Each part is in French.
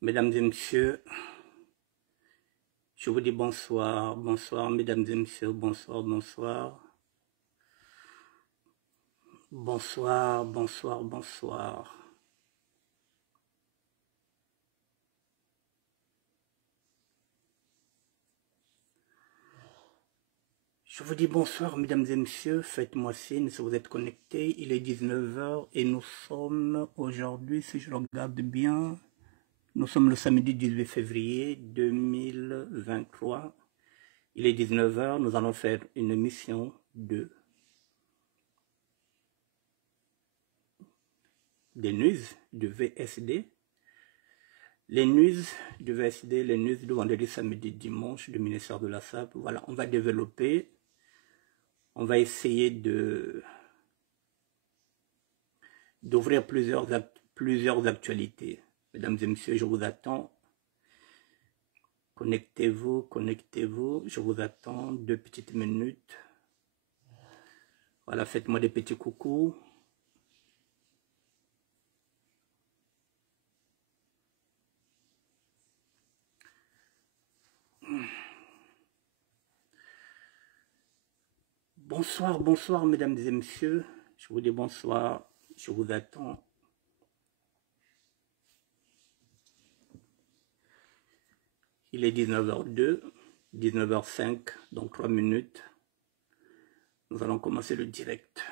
Mesdames et messieurs, je vous dis bonsoir, bonsoir, mesdames et messieurs, bonsoir, bonsoir. Bonsoir, bonsoir, bonsoir. Je vous dis bonsoir, mesdames et messieurs, faites-moi signe si vous êtes connectés. Il est 19 h et nous sommes aujourd'hui, si je regarde bien, nous sommes le samedi 18 février 2023. Il est 19 h, nous allons faire une émission des news du VSD. Les news du VSD, les news de vendredi, samedi, dimanche du ministère de la SAP. Voilà, on va développer. On va essayer d'ouvrir plusieurs actualités. Mesdames et messieurs, je vous attends. Connectez-vous, connectez-vous. Je vous attends 2 petites minutes. Voilà, faites-moi des petits coucous. Bonsoir, bonsoir, mesdames et messieurs. Je vous dis bonsoir. Je vous attends. Il est 19h02, 19h05, donc 3 minutes. Nous allons commencer le direct.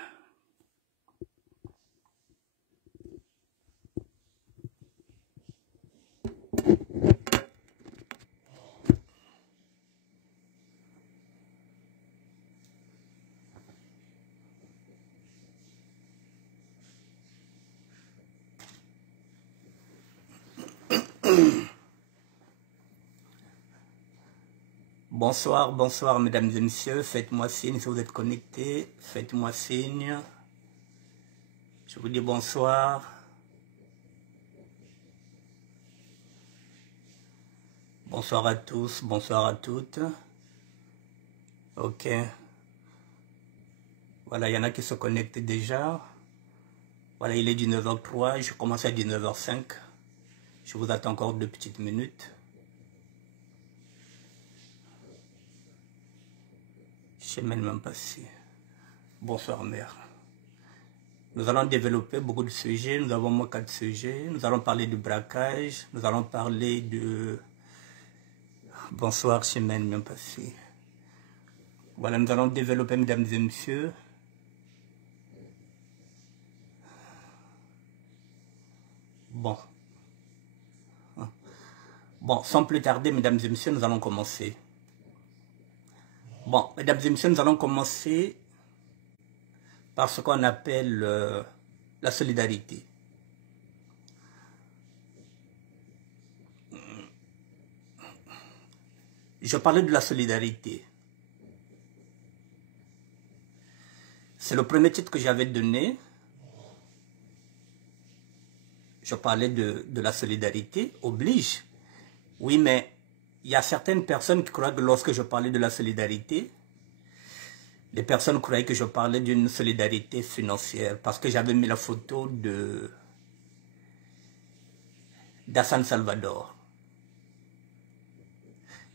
Bonsoir, bonsoir mesdames et messieurs, faites-moi signe si vous êtes connectés, faites-moi signe. Je vous dis bonsoir. Bonsoir à tous, bonsoir à toutes. Ok. Voilà, il y en a qui se connectent déjà. Voilà, il est 19h03, je commence à 19h05. Je vous attends encore 2 petites minutes. Je sais même pas si... Bonsoir mère. Nous allons développer beaucoup de sujets, nous avons moins 4 sujets. Nous allons parler du braquage, nous allons parler de... Bonsoir Chimène, même pas si... Voilà, nous allons développer, mesdames et messieurs. Bon. Bon, sans plus tarder, mesdames et messieurs, nous allons commencer. Bon, mesdames et messieurs, nous allons commencer par ce qu'on appelle la solidarité. Je parlais de la solidarité. C'est le premier titre que j'avais donné. Je parlais de la solidarité, oblige. Oui, mais il y a certaines personnes qui croient que lorsque je parlais de la solidarité, les personnes croyaient que je parlais d'une solidarité financière parce que j'avais mis la photo d'Hassan Salvador.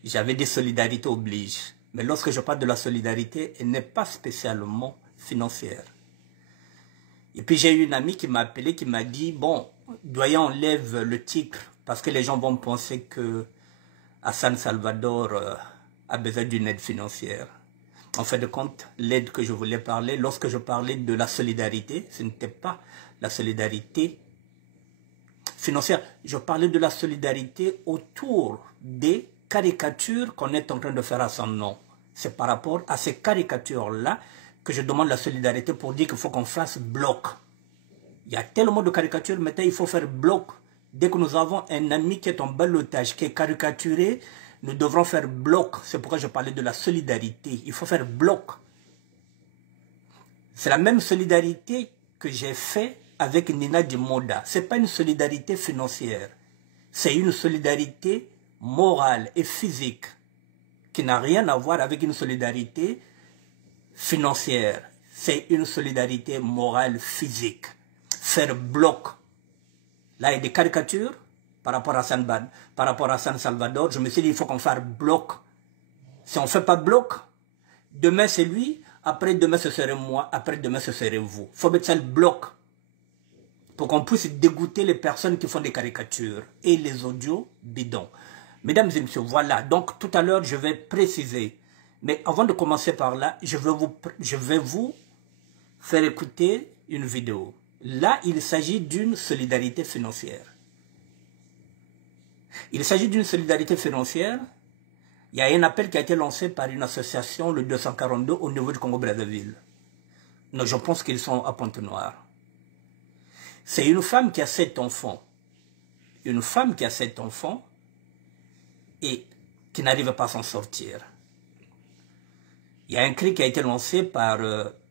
J'avais dit solidarité oblige. Mais lorsque je parle de la solidarité, elle n'est pas spécialement financière. Et puis j'ai eu une amie qui m'a appelé, qui m'a dit, bon, doyen, enlève le titre parce que les gens vont penser que Hassan Salvador a besoin d'une aide financière. En fin de compte, l'aide que je voulais parler, lorsque je parlais de la solidarité, ce n'était pas la solidarité financière. Je parlais de la solidarité autour des caricatures qu'on est en train de faire à son nom. C'est par rapport à ces caricatures-là que je demande la solidarité pour dire qu'il faut qu'on fasse bloc. Il y a tellement de caricatures, maintenant il faut faire bloc. Dès que nous avons un ami qui est en ballottage, qui est caricaturé, nous devrons faire bloc. C'est pourquoi je parlais de la solidarité. Il faut faire bloc. C'est la même solidarité que j'ai fait avec Nina Dimoda. Ce n'est pas une solidarité financière. C'est une solidarité morale et physique qui n'a rien à voir avec une solidarité financière. C'est une solidarité morale physique. Faire bloc. Là, il y a des caricatures. par rapport à San Salvador. Je me suis dit, il faut qu'on fasse bloc. Si on ne fait pas bloc, demain c'est lui, après demain ce serait moi, après demain ce serait vous. Il faut mettre ça le bloc pour qu'on puisse dégoûter les personnes qui font des caricatures et les audios bidons. Mesdames et messieurs, voilà. Donc tout à l'heure, je vais préciser. Mais avant de commencer par là, je vais vous faire écouter une vidéo. Là, il s'agit d'une solidarité financière. Il s'agit d'une solidarité financière. Il y a un appel qui a été lancé par une association, le 242, au niveau du Congo-Brazzaville. Non, je pense qu'ils sont à Pointe-Noire. C'est une femme qui a 7 enfants. Une femme qui a 7 enfants et qui n'arrive pas à s'en sortir. Il y a un cri qui a été lancé par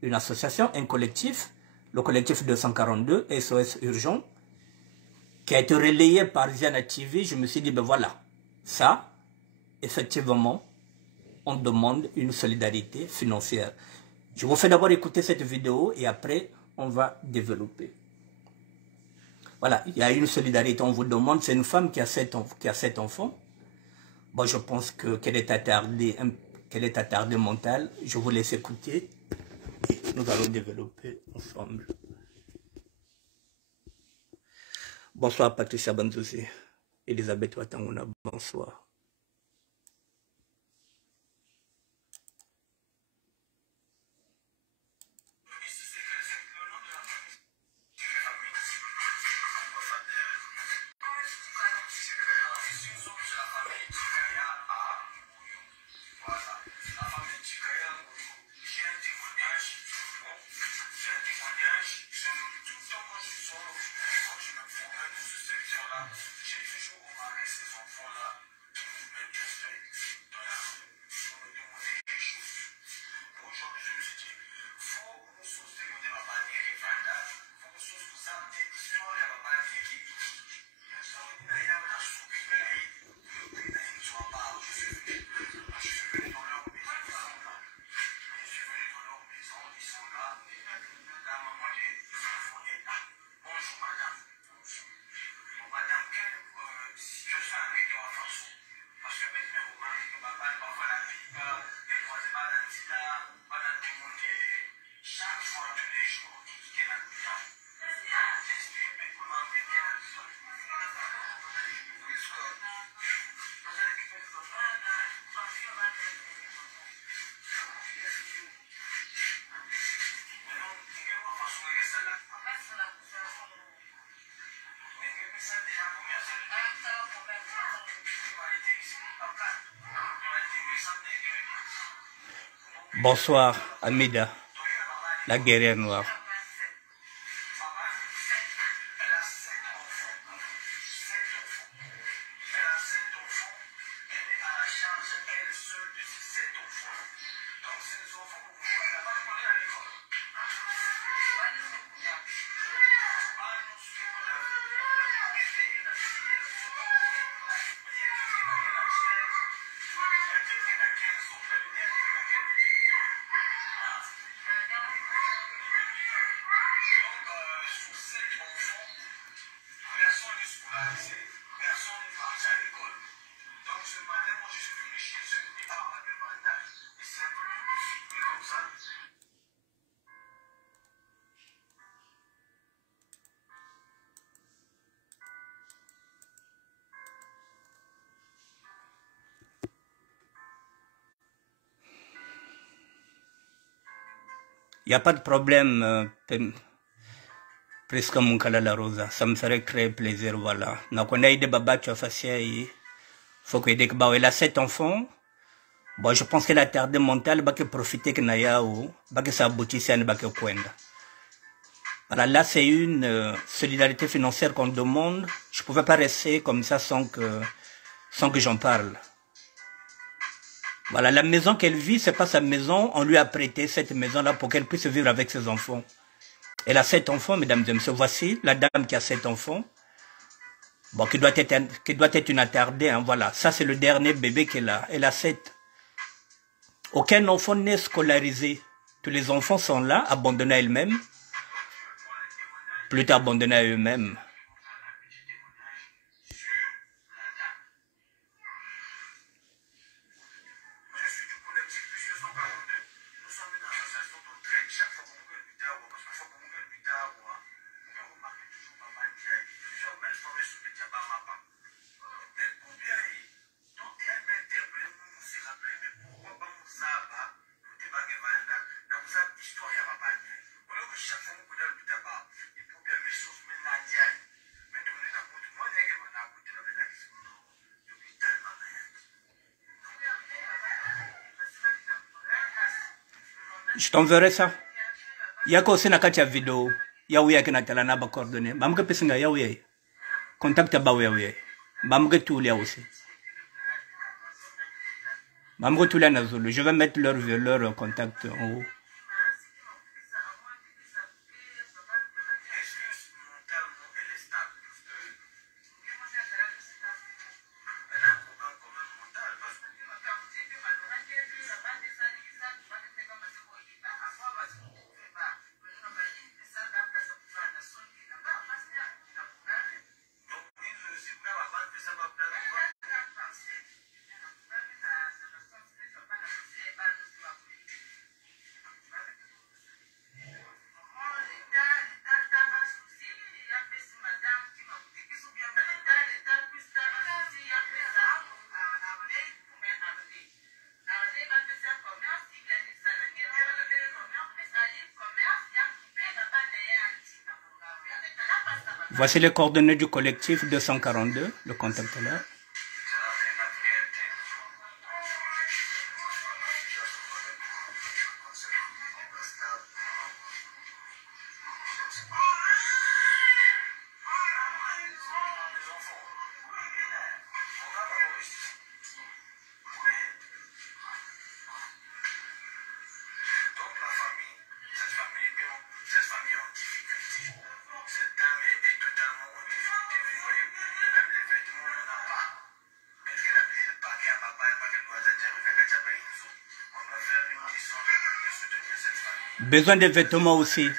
une association, un collectif, le collectif 242, SOS Urgent, qui a été relayé par Ziana TV. Je me suis dit, ben voilà, ça, effectivement, on demande une solidarité financière. Je vous fais d'abord écouter cette vidéo et après, on va développer. Voilà, il y a une solidarité, on vous demande, c'est une femme qui a 7 enfants. Bon, je pense qu'elle est attardée mentale. Je vous laisse écouter et nous allons développer ensemble. Bonsoir Patricia Banzouzi, Elisabeth Watanguna, bonsoir. Bonsoir, Amida, la guerrière noire. Il n'y a pas de problème, presque mon la rosa. Ça me ferait très plaisir, voilà. Donc on a aidé Baba Tchafassia, faut que elle a 7 enfants. Bon, je pense qu'elle a tardé mentale, bah que profiter que Naya ou bah que ça aboutisse à ne bah que Kwenda. Voilà, là c'est une solidarité financière qu'on demande. Je ne pouvais pas rester comme ça sans que j'en parle. Voilà, la maison qu'elle vit, c'est pas sa maison. On lui a prêté cette maison-là pour qu'elle puisse vivre avec ses enfants. Elle a 7 enfants, mesdames et messieurs. Voici la dame qui a 7 enfants. Bon, qui doit être une attardée, hein, voilà. Ça, c'est le dernier bébé qu'elle a. Elle a 7. Aucun enfant n'est scolarisé. Tous les enfants sont là, abandonnés à elles-mêmes. Plutôt abandonnés à eux-mêmes. Je t'enverrai ça. Il y a aussi une vidéo. Il y a aussi une coordonnée. Mamge pesinga ya oui. Contact ba oui. Mamge tout là aussi. Mamge tout là nazulu. Je vais mettre leur contact en haut. Voici les coordonnées du collectif 242, le contact là. Besoin de vêtements aussi.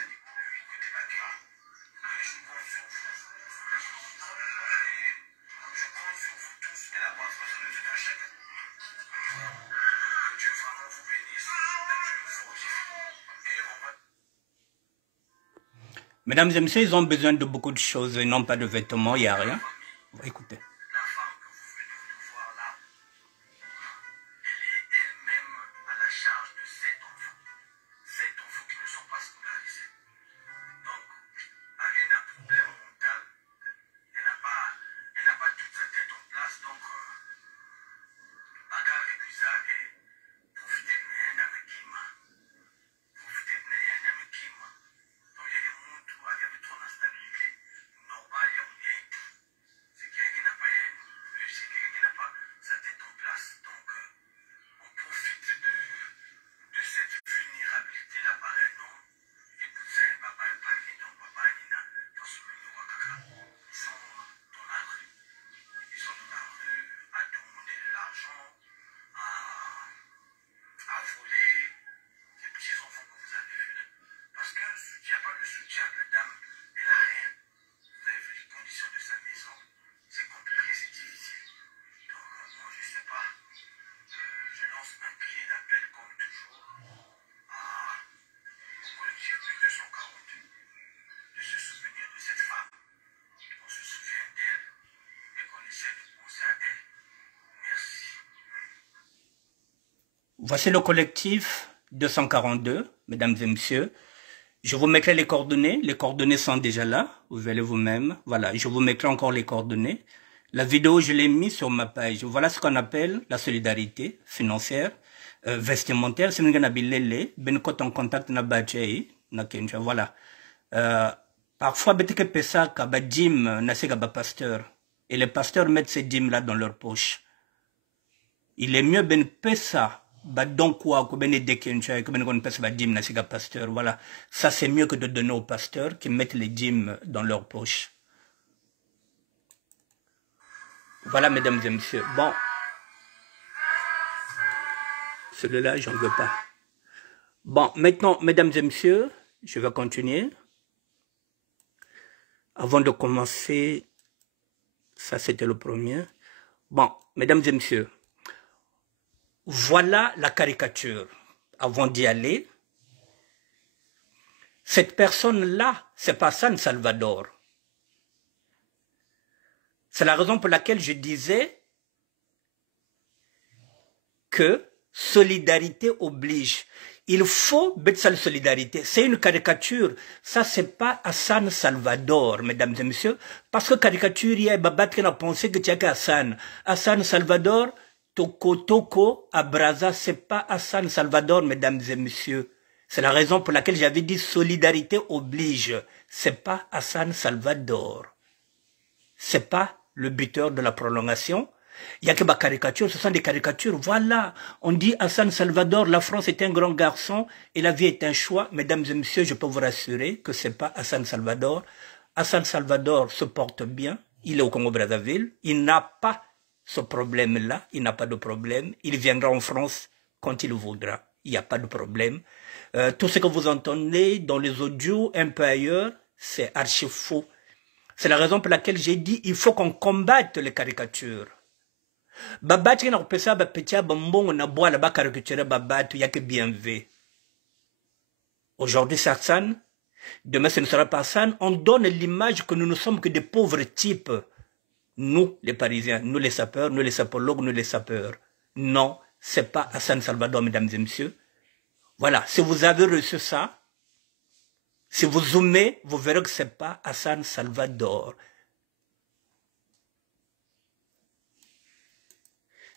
Mesdames et messieurs, ils ont besoin de beaucoup de choses et non pas de vêtements, il n'y a rien. Écoutez. Voici le collectif 242, mesdames et messieurs. Je vous mettrai les coordonnées. Les coordonnées sont déjà là. Vous verrez vous-même. Voilà, je vous mettrai encore les coordonnées. La vidéo, je l'ai mise sur ma page. Voilà ce qu'on appelle la solidarité financière, vestimentaire. C'est une bilele. Ben quand on contacte na badjei, na kenja. Voilà. Parfois, beteke pesa ka ba dim na sega ba pasteur. Et les pasteurs mettent ces dîmes là dans leur poche. Il est mieux ben pesa. Bah donc quoi, que ben dekencha, que ben qu'on passe ba dîmes na sega pasteur. Voilà. Ça c'est mieux que de donner aux pasteurs qui mettent les dîmes dans leur poche. Voilà, mesdames et messieurs. Bon. Celui-là, j'en veux pas. Bon, maintenant, mesdames et messieurs, je vais continuer. Avant de commencer, ça c'était le premier. Bon, mesdames et messieurs, voilà la caricature. Avant d'y aller, cette personne-là, c'est pas San Salvador. C'est la raison pour laquelle je disais que solidarité oblige. Il faut mettre la solidarité. C'est une caricature. Ça, c'est pas Hassan Salvador, mesdames et messieurs. Parce que caricature, il y a qui a pensé que tu as Hassan. Hassan Salvador, Toko Toko, à Braza, c'est pas Hassan Salvador, mesdames et messieurs. C'est la raison pour laquelle j'avais dit solidarité oblige. C'est pas Hassan Salvador. C'est pas le buteur de la prolongation. Il n'y a que ma caricature, ce sont des caricatures. Voilà, on dit Hassan Salvador, la France est un grand garçon et la vie est un choix. Mesdames et messieurs, je peux vous rassurer que ce n'est pas Hassan Salvador. Hassan Salvador se porte bien, il est au Congo-Brazzaville, il n'a pas ce problème-là, il n'a pas de problème. Il viendra en France quand il voudra, il n'y a pas de problème. Tout ce que vous entendez dans les audios un peu ailleurs, c'est archi faux. C'est la raison pour laquelle j'ai dit il faut qu'on combatte les caricatures. Babati na kupesa ba petia bambongo na bois là-bas caricature babati y'a que bien vu. Aujourd'hui c'est Hassan, demain ce ne sera pas Hassan. On donne l'image que nous ne sommes que des pauvres types. Nous les Parisiens, nous les sapeurs, nous les sapologues, nous les sapeurs. Non, c'est pas Hassan Salvador, mesdames et messieurs. Voilà, si vous avez reçu ça, si vous zoomez, vous verrez que c'est pas Hassan Salvador.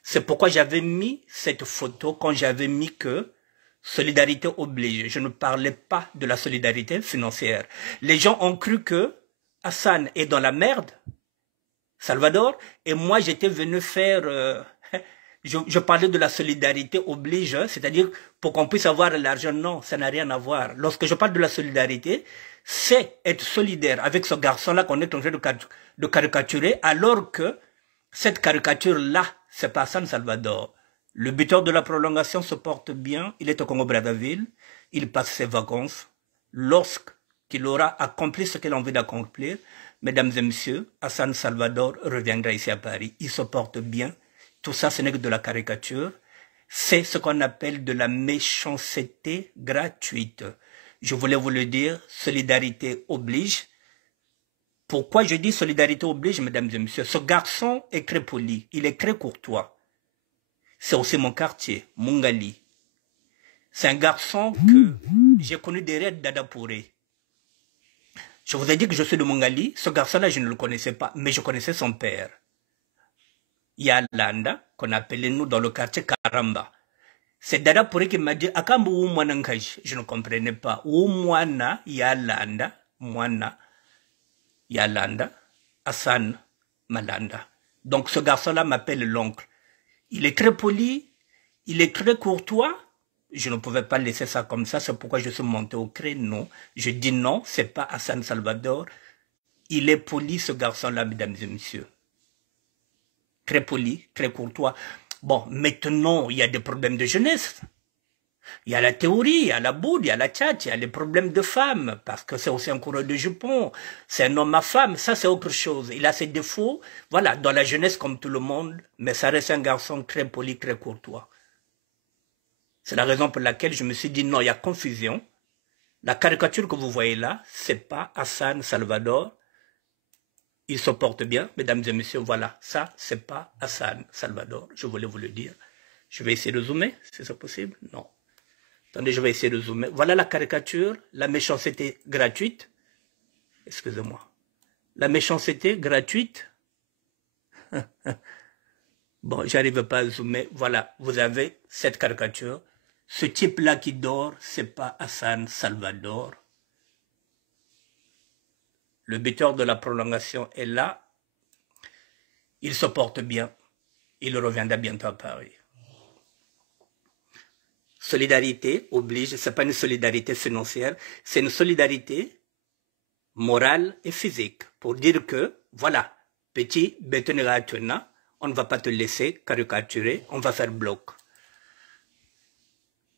C'est pourquoi j'avais mis cette photo quand j'avais mis que solidarité oblige. Je ne parlais pas de la solidarité financière. Les gens ont cru que Hassan est dans la merde, Salvador, et moi j'étais venu faire... je parlais de la solidarité oblige, c'est-à-dire pour qu'on puisse avoir l'argent. Non, ça n'a rien à voir. Lorsque je parle de la solidarité, c'est être solidaire avec ce garçon-là qu'on est en train de caricaturer, alors que cette caricature-là, c'est pas Hassan Salvador. Le buteur de la prolongation se porte bien, il est au Congo-Brazzaville, il passe ses vacances. Lorsqu'il aura accompli ce qu'il a envie d'accomplir, mesdames et messieurs, Hassan Salvador reviendra ici à Paris. Il se porte bien. Tout ça, ce n'est que de la caricature. C'est ce qu'on appelle de la méchanceté gratuite. Je voulais vous le dire, solidarité oblige. Pourquoi je dis solidarité oblige, mesdames et messieurs? Ce garçon est très poli, il est très courtois. C'est aussi mon quartier, Mungali. C'est un garçon que j'ai connu derrière Dadapouré. Je vous ai dit que je suis de Mungali. Ce garçon-là, je ne le connaissais pas, mais je connaissais son père. Yalanda, qu'on appelait nous dans le quartier Karamba. C'est Dadapouré qui m'a dit, Akambu Oumwana Nkaji. Je ne comprenais pas. Oumwana Yalanda, Mwana Yalanda, Hassan Malanda. Donc ce garçon-là m'appelle l'oncle. Il est très poli, il est très courtois. Je ne pouvais pas laisser ça comme ça, c'est pourquoi je suis monté au créneau. Je dis non, c'est pas Hassan Salvador. Il est poli ce garçon-là, mesdames et messieurs. Très poli, très courtois. Bon, maintenant, il y a des problèmes de jeunesse. Il y a la théorie, il y a la boude, il y a la tchatche, il y a les problèmes de femmes, parce que c'est aussi un coureur de jupons, c'est un homme à femme, ça c'est autre chose. Il a ses défauts, voilà, dans la jeunesse comme tout le monde, mais ça reste un garçon très poli, très courtois. C'est la raison pour laquelle je me suis dit non, il y a confusion. La caricature que vous voyez là, c'est pas Hassan Salvador. Il se porte bien, mesdames et messieurs, voilà, ça c'est pas Hassan Salvador, je voulais vous le dire. Je vais essayer de zoomer, si c'est possible, non. Attendez, je vais essayer de zoomer. Voilà la caricature, la méchanceté gratuite. Excusez-moi. La méchanceté gratuite. Bon, j'arrive pas à zoomer. Voilà, vous avez cette caricature. Ce type-là qui dort, c'est pas Hassan Salvador. Le buteur de la prolongation est là. Il se porte bien. Il reviendra bientôt à Paris. Solidarité oblige, ce n'est pas une solidarité financière, c'est une solidarité morale et physique. Pour dire que, voilà, petit Betonera, on ne va pas te laisser caricaturer, on va faire bloc.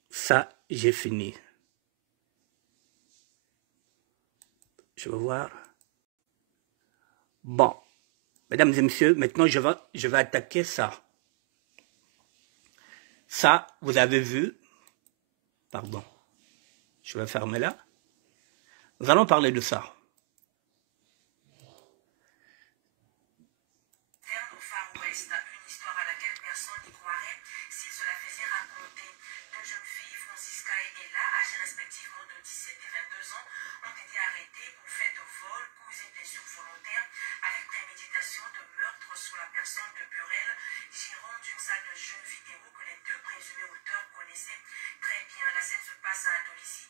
Ça, j'ai fini. Je vais voir. Bon, mesdames et messieurs, maintenant je vais attaquer ça. Ça, vous avez vu. Pardon, je vais fermer là. Nous allons parler de ça. Au Far West, une histoire à laquelle personne n'y croirait si cela faisait raconter. Deux jeunes filles, Francisca et Ella, âgées respectivement de 17 et 22 ans, ont été arrêtées pour fait de vol, coups et blessures volontaires avec préméditation de meurtre sur la personne de Burel, gérant d'une salle de jeux vidéo que les deux présumés auteurs connaissaient très bien. La scène se passe à Adolici.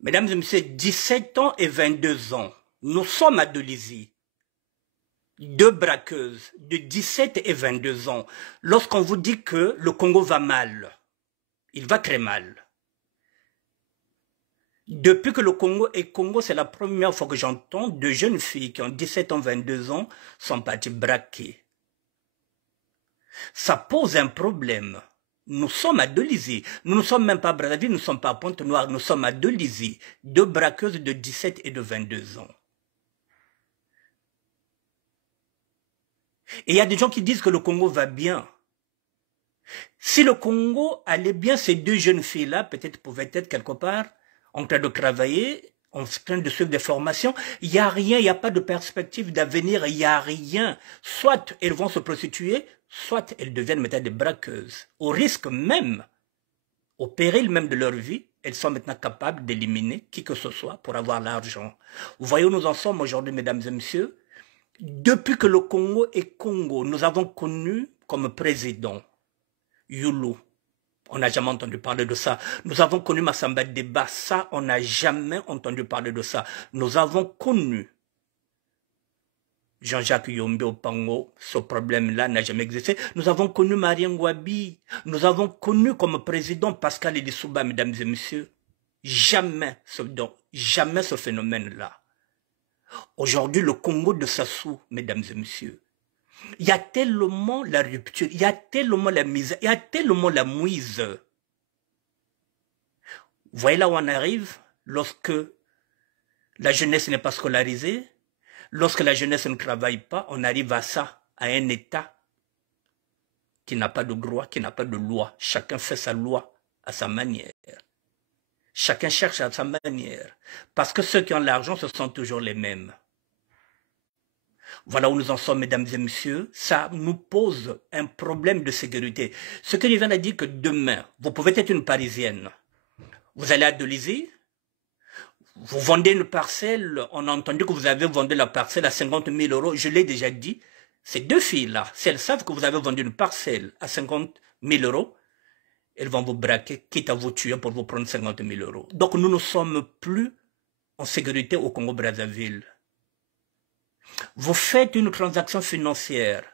Mesdames et messieurs, 17 ans et 22 ans, nous sommes à Dolisie. Deux braqueuses de 17 et 22 ans. Lorsqu'on vous dit que le Congo va mal, il va très mal. Depuis que le Congo est Congo, c'est la première fois que j'entends de jeunes filles qui ont 17 ans, 22 ans sont parties braquer. Ça pose un problème. Nous sommes à Dolisie. Nous ne sommes même pas à Brazzaville, nous ne sommes pas à Pointe-Noire, nous sommes à Dolisie. Deux braqueuses de 17 et de 22 ans. Et il y a des gens qui disent que le Congo va bien. Si le Congo allait bien, ces deux jeunes filles-là, peut-être pouvaient être quelque part en train de travailler, en train de suivre des formations. Il n'y a rien, il n'y a pas de perspective d'avenir, il n'y a rien. Soit elles vont se prostituer, soit elles deviennent maintenant des braqueuses. Au risque même, au péril même de leur vie, elles sont maintenant capables d'éliminer qui que ce soit pour avoir l'argent. Vous voyez où nous en sommes aujourd'hui, mesdames et messieurs? Depuis que le Congo est Congo, nous avons connu comme président Youlou. On n'a jamais entendu parler de ça. Nous avons connu Massamba Deba. Ça, on n'a jamais entendu parler de ça. Nous avons connu Jean-Jacques Yombe Opango. Ce problème-là n'a jamais existé. Nous avons connu Marien Ngouabi. Nous avons connu comme président Pascal Elisouba, mesdames et messieurs. Jamais ce phénomène-là. Aujourd'hui, le Congo de Sassou, mesdames et messieurs, il y a tellement la rupture, il y a tellement la misère, il y a tellement la mouise. Vous voyez là où on arrive lorsque la jeunesse n'est pas scolarisée, lorsque la jeunesse ne travaille pas, on arrive à ça, à un État qui n'a pas de droit, qui n'a pas de loi. Chacun fait sa loi à sa manière. Chacun cherche à sa manière. Parce que ceux qui ont l'argent, ce sont toujours les mêmes. Voilà où nous en sommes, mesdames et messieurs. Ça nous pose un problème de sécurité. Ce que je viens de dire que demain, vous pouvez être une Parisienne. Vous allez à Dolisie, vous vendez une parcelle, on a entendu que vous avez vendu la parcelle à 50 000 €. Je l'ai déjà dit. Ces deux filles-là, si elles savent que vous avez vendu une parcelle à 50 000 €, elles vont vous braquer, quitte à vous tuer pour vous prendre 50 000 €. Donc nous ne sommes plus en sécurité au Congo-Brazzaville. Vous faites une transaction financière.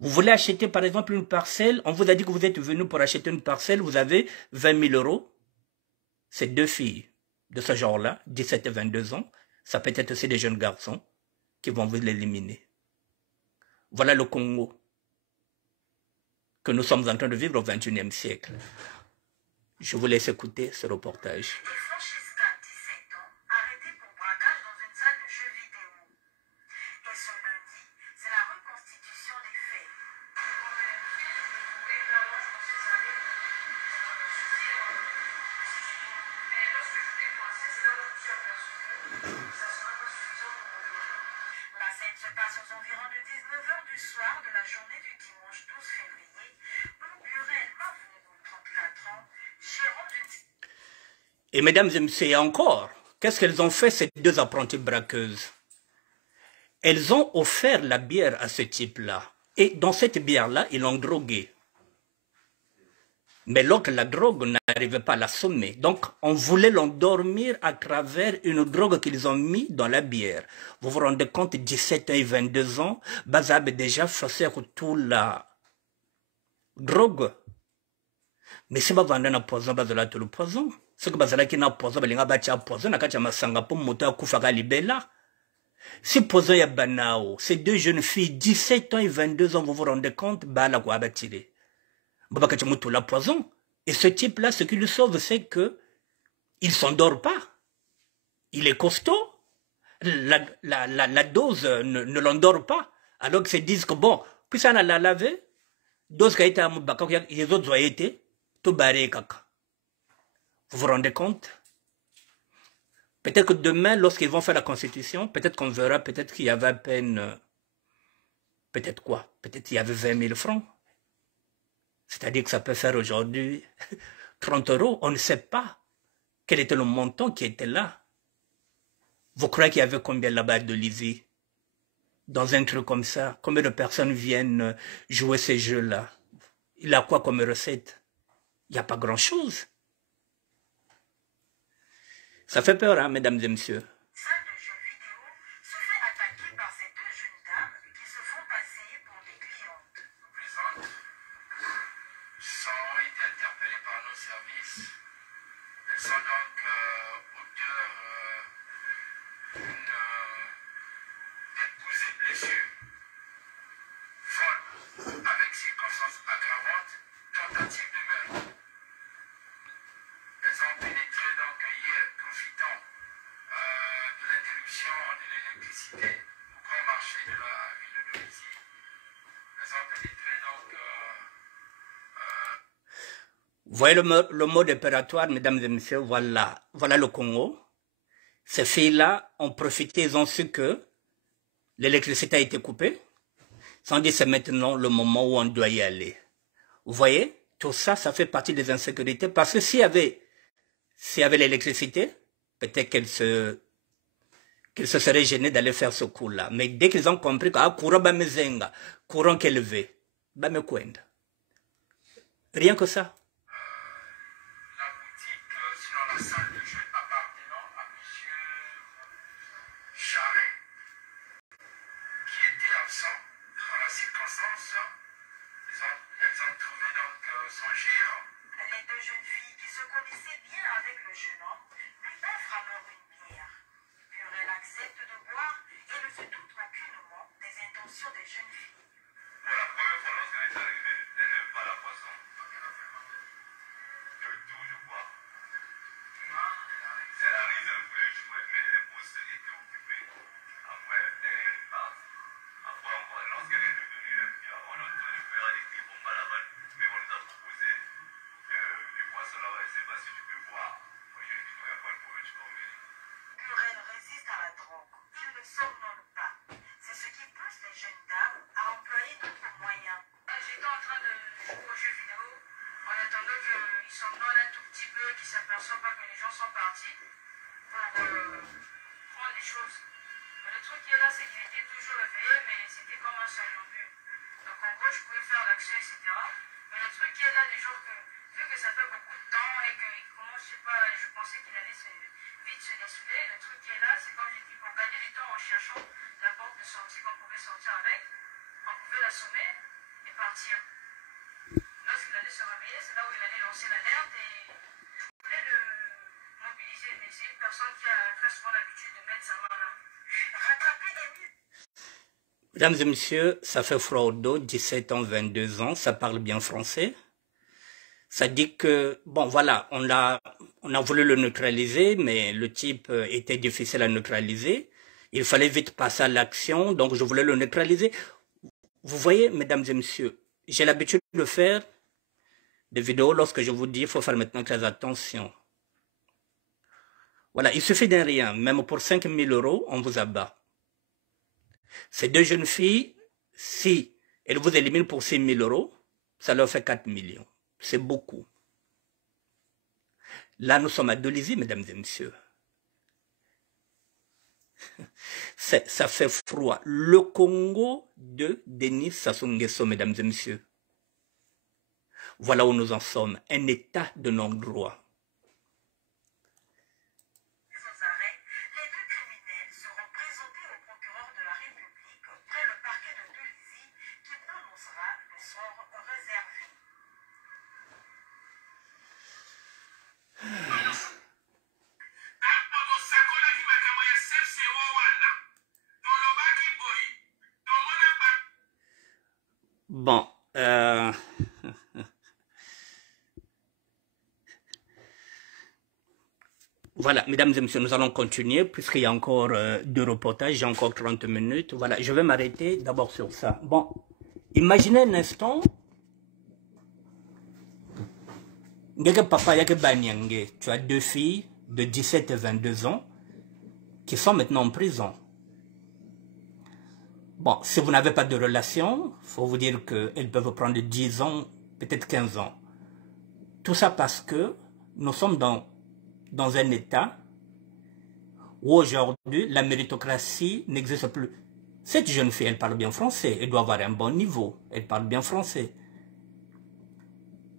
Vous voulez acheter par exemple une parcelle. On vous a dit que vous êtes venu pour acheter une parcelle. Vous avez 20 000 €. Ces deux filles de ce genre-là, 17 et 22 ans, ça peut être aussi des jeunes garçons qui vont vous l'éliminer. Voilà le Congo que nous sommes en train de vivre au XXIe siècle. Je vous laisse écouter ce reportage. Se passe aux environs de 19 h du soir de la journée du dimanche 12 février, où Burel Mavungu, 34 ans, gérant d'une... Et mesdames et messieurs, et encore, qu'est-ce qu'elles ont fait ces deux apprenties braqueuses? Elles ont offert la bière à ce type-là. Et dans cette bière-là, ils l'ont drogué. Mais l'autre, la drogue n'arrivait pas à l'assommer. Donc, on voulait l'endormir à travers une drogue qu'ils ont mis dans la bière. Vous vous rendez compte, 17 ans et 22 ans, Bazab est déjà fait toute la drogue. Mais si vous vendez un poison, vous avez tout le poison. Ce que vous avez un poison, vous avez un poison, vous avez un poison, vous avez un si poison ya banao, ces deux jeunes filles, 17 ans et 22 ans, vous vous rendez compte, bala quoi abattiré. La poison. Et ce type-là, ce qui le sauve, c'est que il s'endort pas. Il est costaud. La dose ne l'endort pas. Alors que se disent que bon, puis ça n'a la lavé, dose qui a été à Moubaka, les autres ont été, tout barré kaka. Vous vous rendez compte? Peut-être que demain, lorsqu'ils vont faire la constitution, peut-être qu'on verra, peut-être qu'il y avait à peine, peut-être quoi? Peut-être qu'il y avait 20 000 francs. C'est-à-dire que ça peut faire aujourd'hui 30 €. On ne sait pas quel était le montant qui était là. Vous croyez qu'il y avait combien là-bas de Dolisie? Dans un truc comme ça, combien de personnes viennent jouer ces jeux-là? Il a quoi comme recette? Il n'y a pas grand-chose. Ça fait peur, hein, mesdames et messieurs. Salle de jeux vidéo se fait attaquer par ces deux jeunes dames qui se font passer pour des clientes. Plaisantes sont été interpellées par nos services. Elles sont donc auteurs d'épouses et blessures, vol avec circonstances aggravantes, tentative de meurtre. Elles ont pénétré donc hier, profitant de l'interruption de l'électricité au grand marché de la ville de Dolisie. Elles ont pénétré donc Vous voyez le mode opératoire, mesdames et messieurs, voilà le Congo. Ces filles-là ont profité, ils ont su que l'électricité a été coupée. Ils ont dit c'est maintenant le moment où on doit y aller. Vous voyez, tout ça, ça fait partie des insécurités. Parce que s'il y avait l'électricité, peut-être qu'elles se seraient gênées d'aller faire ce coup-là. Mais dès qu'ils ont compris que courant ba mezenga, courant qu'élevé, ba me kwenda. Rien que ça. la boutique, sinon la salle de jeu appartenant à M. Charret, qui était absent dans la circonstance. Elles ont trouvé donc son gérant. Les deux jeunes filles qui se connaissaient bien avec le jeune homme lui offrent alors une bière. Puis elle accepte de boire et ne se doute aucunement des intentions des jeunes filles. Pour la première fois, lorsqu'elle est arrivée, elle n'aime pas la poisson. De tout, je crois. Elle arrive un peu jouer, mais les postes étaient occupés. Après, elle part. Après, lorsqu'elle est revenue, on a entendu faire des petits bombes à la vanne, mais on nous a proposé du poisson là-bas. Je ne sais pas si tu peux voir. Moi, je dis, il n'y a pas de problème, tu peux en venir. Curel résiste à la drogue. Il ne somnole pas. C'est ce qui pousse les jeunes dames à employer d'autres moyens. J'étais en train de jouer aux jeux vidéo en attendant qu'ils somnolent un tout petit peu, qu'ils ne s'aperçoivent pas que les gens sont partis pour prendre les choses. Mais le truc qui est là, c'est qu'il était toujours éveillé, mais c'était comme un somnambule. Donc en gros, je pouvais faire l'action, etc. Mais le truc qui est là, du jour que, vu que ça fait beaucoup de temps et qu'il commence, je sais pas, je pensais qu'il allait vite se dessouler, le truc qui est là, c'est comme j'ai dit, pour gagner du temps en cherchant la porte de sortie qu'on pouvait sortir avec, on pouvait l'assommer et partir. Lorsqu'il allait se réveiller, c'est là où il allait lancer l'alerte et je voulais le mobiliser. Mais c'est une personne qui a très souvent l'habitude de mettre sa main là. Rattraper est mieux. Mesdames et messieurs, ça fait Fraudo, 17 ans, 22 ans, ça parle bien français. Ça dit que, bon voilà, on a voulu le neutraliser, mais le type était difficile à neutraliser. Il fallait vite passer à l'action, donc je voulais le neutraliser. Vous voyez, mesdames et messieurs, j'ai l'habitude de faire des vidéos lorsque je vous dis il faut faire maintenant très attention. Voilà, il suffit d'un rien, même pour 5 000 €, on vous abat. Ces deux jeunes filles, si elles vous éliminent pour 6 000 €, ça leur fait 4 millions. C'est beaucoup. Là, nous sommes à Dolisie, mesdames et messieurs. Ça fait froid. Le Congo de Denis Sassou Nguesso, mesdames et messieurs. Voilà où nous en sommes. Un état de non-droit. Aux arrêts, les deux criminels seront présentés au procureur de la République près le parquet de Dolisie qui prononcera le sort réservé. Bon, voilà, mesdames et messieurs, nous allons continuer puisqu'il y a encore deux reportages, j'ai encore 30 minutes. Voilà, je vais m'arrêter d'abord sur ça. Bon, imaginez un instant. Papa, tu as deux filles de 17 et 22 ans qui sont maintenant en prison. Bon, si vous n'avez pas de relation, il faut vous dire qu'elles peuvent prendre 10 ans, peut-être 15 ans. Tout ça parce que nous sommes dans un état où aujourd'hui la méritocratie n'existe plus. Cette jeune fille, elle parle bien français, elle doit avoir un bon niveau, elle parle bien français.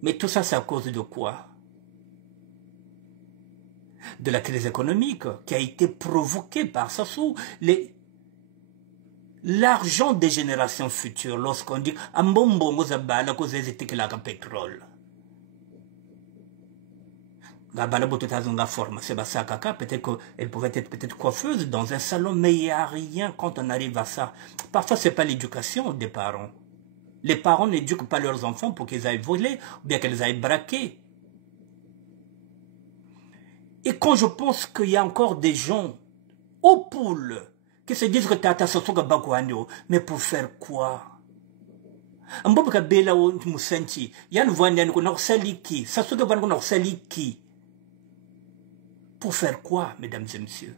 Mais tout ça, c'est à cause de quoi? de la crise économique qui a été provoquée par Sassou. L'argent des générations futures, lorsqu'on dit « Ambombo mozabala cause la pétrole ». Peut-être qu'elle pouvait être peut-être coiffeuse dans un salon, mais il n'y a rien quand on arrive à ça. Parfois, ce n'est pas l'éducation des parents. Les parents n'éduquent pas leurs enfants pour qu'ils aillent voler ou bien qu'ils aillent braquer. Et quand je pense qu'il y a encore des gens aux poules qui se disent que tata sosoga bakwano, mais pour faire quoi? Amboka bela o musenti, yan voyan ko norsaliki, sosoga van ko norsaliki. Pour faire quoi, mesdames et messieurs?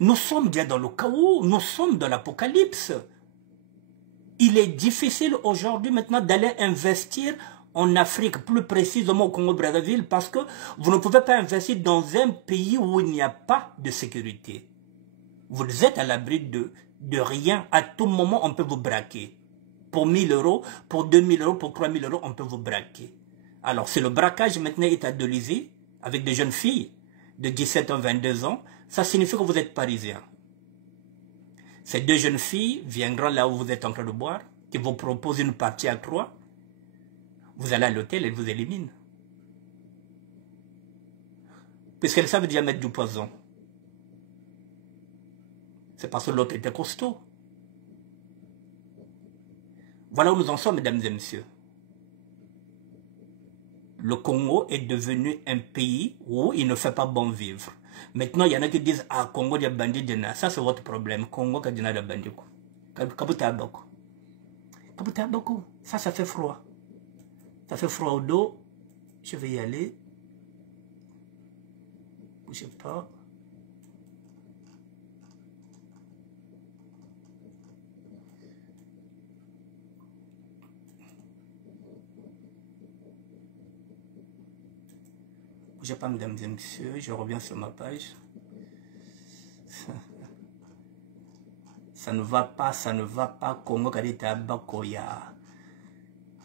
Nous sommes déjà dans le chaos, nous sommes dans l'apocalypse. Il est difficile aujourd'hui maintenant d'aller investir en Afrique, plus précisément au Congo-Brazzaville, parce que vous ne pouvez pas investir dans un pays où il n'y a pas de sécurité. Vous êtes à l'abri de rien. À tout moment, on peut vous braquer. Pour 1000 euros, pour 2000 euros, pour 3000 euros, on peut vous braquer. Alors, si le braquage maintenant est idolisé avec des jeunes filles de 17 ans, 22 ans, ça signifie que vous êtes parisien. Ces deux jeunes filles viendront là où vous êtes en train de boire, qui vous proposent une partie à 3. Vous allez à l'hôtel, elles vous éliminent. Puisqu'elles savent déjà mettre du poison. C'est parce que l'autre était costaud. Voilà où nous en sommes, mesdames et messieurs. Le Congo est devenu un pays où il ne fait pas bon vivre. Maintenant, il y en a qui disent « Ah, Congo, il y a bandit. » Ça, c'est votre problème. Congo, il y a des bandits. Ça fait froid. Ça fait froid au dos. Je vais y aller. Bougez pas. Bougez pas, mesdames et messieurs. Je reviens sur ma page. Ça ne va pas. Congo, Kadita, Bakoya.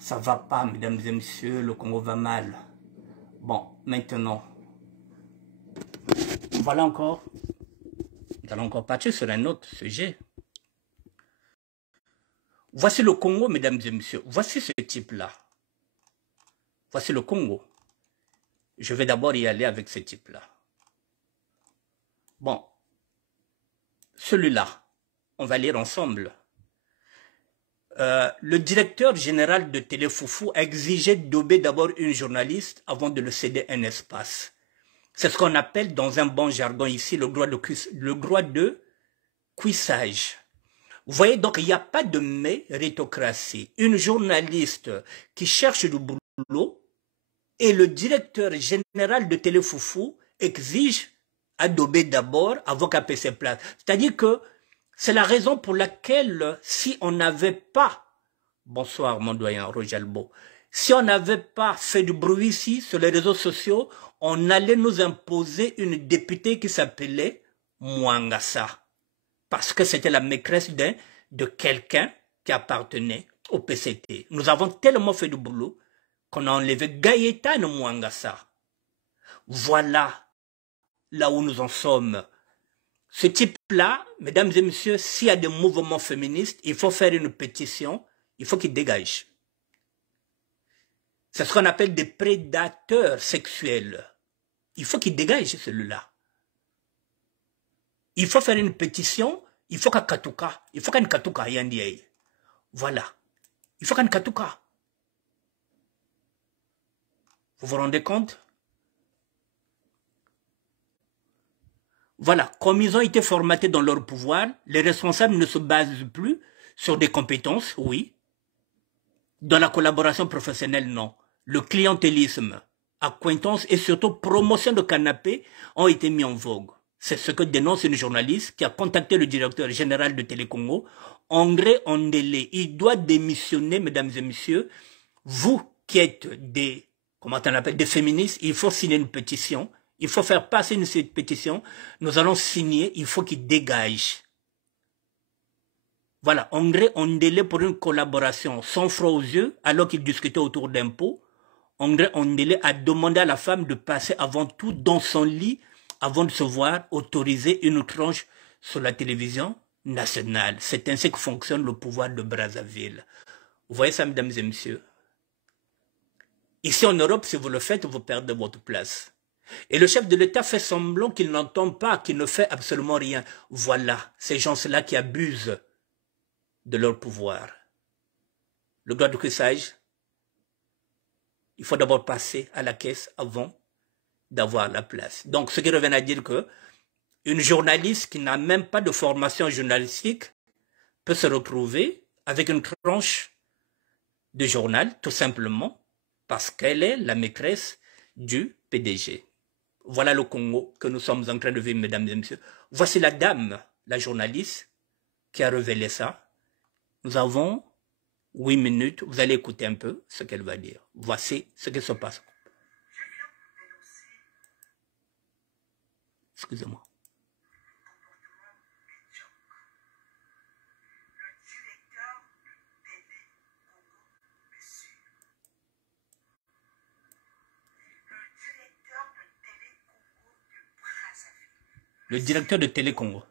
Ça va pas, mesdames et messieurs, le Congo va mal. Bon, maintenant, voilà encore. Nous allons encore partir sur un autre sujet. Voici le Congo, mesdames et messieurs. Voici ce type-là. Voici le Congo. Je vais d'abord y aller avec ce type-là. Bon, celui-là, on va lire ensemble. Le directeur général de Téléfoufou a exigé d'ober d'abord une journaliste avant de le céder un espace. C'est ce qu'on appelle dans un bon jargon ici le droit de cuissage. Vous voyez, donc il n'y a pas de méritocratie. Une journaliste qui cherche du boulot et le directeur général de Téléfoufou exige d'ober d'abord avant qu'à payer ses places. C'est-à-dire que c'est la raison pour laquelle, si on n'avait pas, bonsoir mon doyen Roger Albo, si on n'avait pas fait du bruit ici sur les réseaux sociaux, on allait nous imposer une députée qui s'appelait Mwangassa. Parce que c'était la maîtresse de quelqu'un qui appartenait au PCT. Nous avons tellement fait du boulot qu'on a enlevé Gaëtane Mwangassa. Voilà là où nous en sommes. Ce type-là, mesdames et messieurs, s'il y a des mouvements féministes, il faut faire une pétition, il faut qu'il dégage. C'est ce qu'on appelle des prédateurs sexuels. Il faut qu'il dégage celui-là. Il faut faire une pétition, il faut qu'un Katuka, yandiye. Voilà. Il faut qu'un Katuka. Vous vous rendez compte? Voilà, comme ils ont été formatés dans leur pouvoir, les responsables ne se basent plus sur des compétences, oui. Dans la collaboration professionnelle, non. Le clientélisme, accointance et surtout promotion de canapé ont été mis en vogue. C'est ce que dénonce une journaliste qui a contacté le directeur général de Télécongo, André Ondele. Il doit démissionner, mesdames et messieurs. Vous qui êtes des féministes, il faut signer une pétition. Il faut faire passer cette pétition. Nous allons signer. Il faut qu'il dégage. Voilà. André Ondele pour une collaboration sans froid aux yeux, alors qu'il discutait autour d'impôts. André Ondélé a demandé à la femme de passer avant tout dans son lit avant de se voir autoriser une tranche sur la télévision nationale. C'est ainsi que fonctionne le pouvoir de Brazzaville. Vous voyez ça, mesdames et messieurs? Ici en Europe, si vous le faites, vous perdez votre place. Et le chef de l'État fait semblant qu'il n'entend pas, qu'il ne fait absolument rien. Voilà, ces gens-là qui abusent de leur pouvoir. Le droit de cuissage, il faut d'abord passer à la caisse avant d'avoir la place. Donc, ce qui revient à dire que une journaliste qui n'a même pas de formation journalistique peut se retrouver avec une tranche de journal, tout simplement, parce qu'elle est la maîtresse du PDG. Voilà le Congo que nous sommes en train de vivre, mesdames et messieurs. Voici la dame, la journaliste, qui a révélé ça. Nous avons 8 minutes. Vous allez écouter un peu ce qu'elle va dire. Voici ce qui se passe. Excusez-moi. Le directeur de Télé Congo.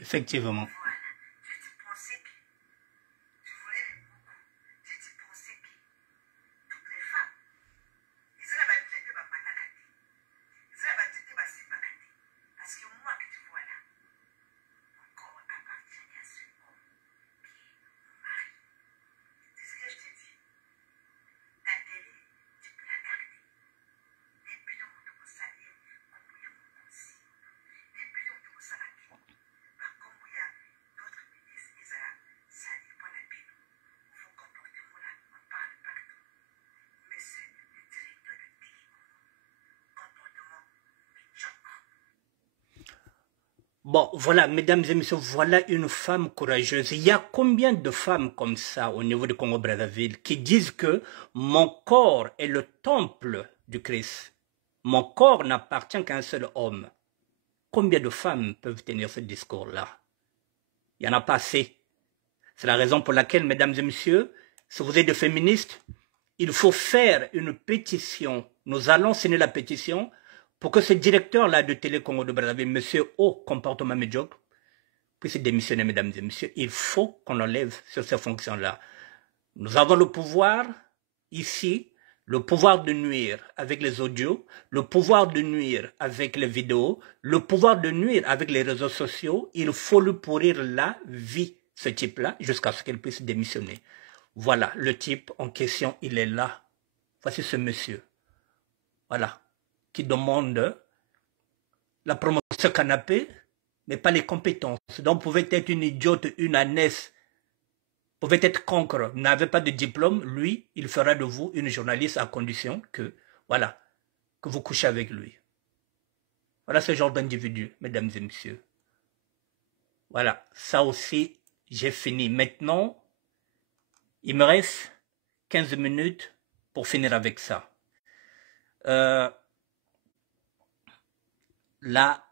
Effectivement. Voilà. Je te pensais bien. Je voulais les beaucoup. Je te pensais bien. Toutes les femmes. Ils sont là-bas, ils étaient pas patakati. Ils sont là-bas, ils étaient pas si pakati. Parce que moi que tu vois là, mon corps appartient à ce homme qui est mon mari. C'est ce que je te dis. Ta télé, tu peux la garder. Et puis, nous, on doit salir comme il y a mon conseil. Et puis, on doit salir. Par comme il y a d'autres ministres, ils ont sali pour la peine. Vos comportements-là, on parle partout. Monsieur le directeur de télécom, comportement médiocre. Bon, voilà, mesdames et messieurs, voilà une femme courageuse. Il y a combien de femmes comme ça au niveau du Congo-Brazzaville qui disent que mon corps est le temple du Christ. Mon corps n'appartient qu'à un seul homme. Combien de femmes peuvent tenir ce discours-là? Il n'y en a pas assez. C'est la raison pour laquelle, mesdames et messieurs, si vous êtes des féministes, il faut faire une pétition. Nous allons signer la pétition pour que ce directeur-là de Télé Congo de Brazzaville, monsieur au comportement médiocre, puisse démissionner, mesdames et messieurs. Il faut qu'on enlève sur ces fonctions-là. Nous avons le pouvoir, ici, le pouvoir de nuire avec les audios, le pouvoir de nuire avec les vidéos, le pouvoir de nuire avec les réseaux sociaux. Il faut lui pourrir la vie, ce type-là, jusqu'à ce qu'il puisse démissionner. Voilà, le type en question, il est là. Voici ce monsieur. Voilà, qui demande la promotion canapé, mais pas les compétences. Donc, vous pouvez être une idiote, une ânesse, vous pouvez être cancre, n'avez pas de diplôme, lui, il fera de vous une journaliste à condition que, voilà, que vous couchez avec lui. Voilà ce genre d'individu, mesdames et messieurs. Voilà, ça aussi, j'ai fini. Maintenant, il me reste 15 minutes pour finir avec ça. Là,